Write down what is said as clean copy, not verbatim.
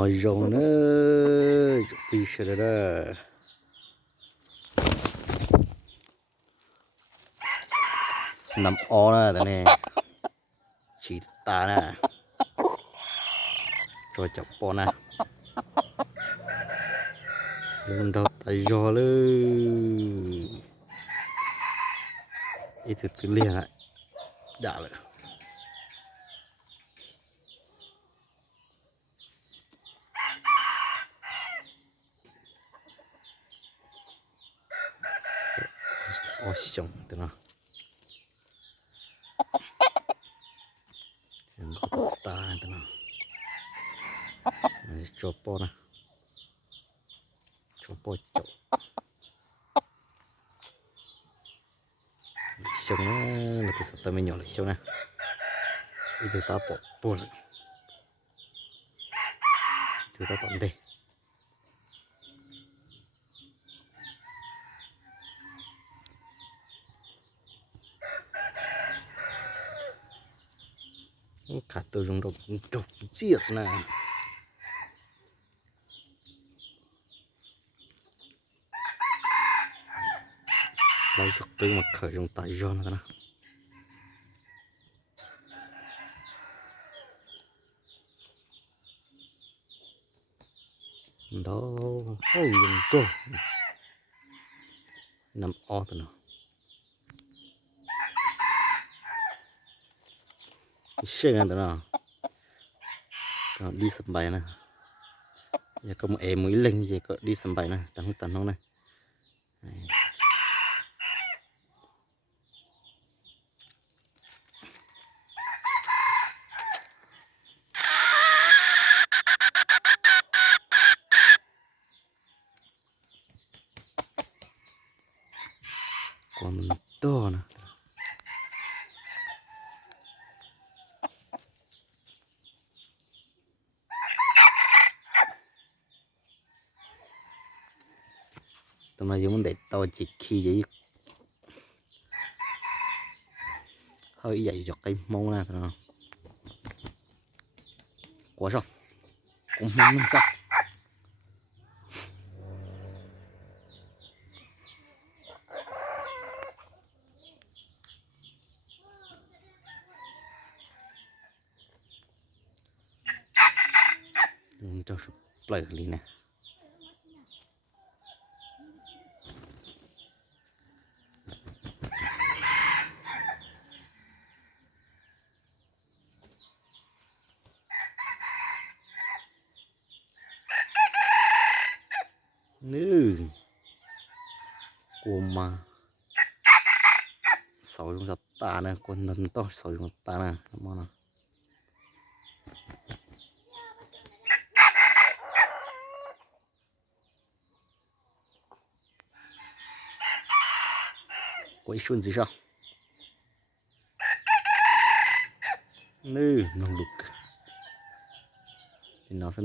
hỏi rồi nữa đi xe đó nằm o nè thế này chỉ ta nè rồi chọc po nè luôn đâu tay giò luôn ít từ liền lại đã rồi ôi chồng thế nào đừng có ta thế nào cho po nè cho po chậu xong nó là cái sợi mình nhỏ lại xong nè bây giờ ta bỏ po lại chúng ta tận đây cả tôi dùng độc chia nè lấy sọc tư mà khởi dùng tay giòn nữa đó ôi dùng to nằm o từ nào xe nè từ nào còn đi sân bay nè giờ có một em mới lên gì có đi sân bay nè tận không này còn mình to nè tụi nó dùng để to chỉ khi vậy hơi dày giọt cái mông nè tụi nó quá sao cũng không sao cho sụp lại đi nè nữ cô mà sầu trong ta nè con nần to sầu trong ta nè mà nè quay xuân gì sao nữ nông lục thì nó sẽ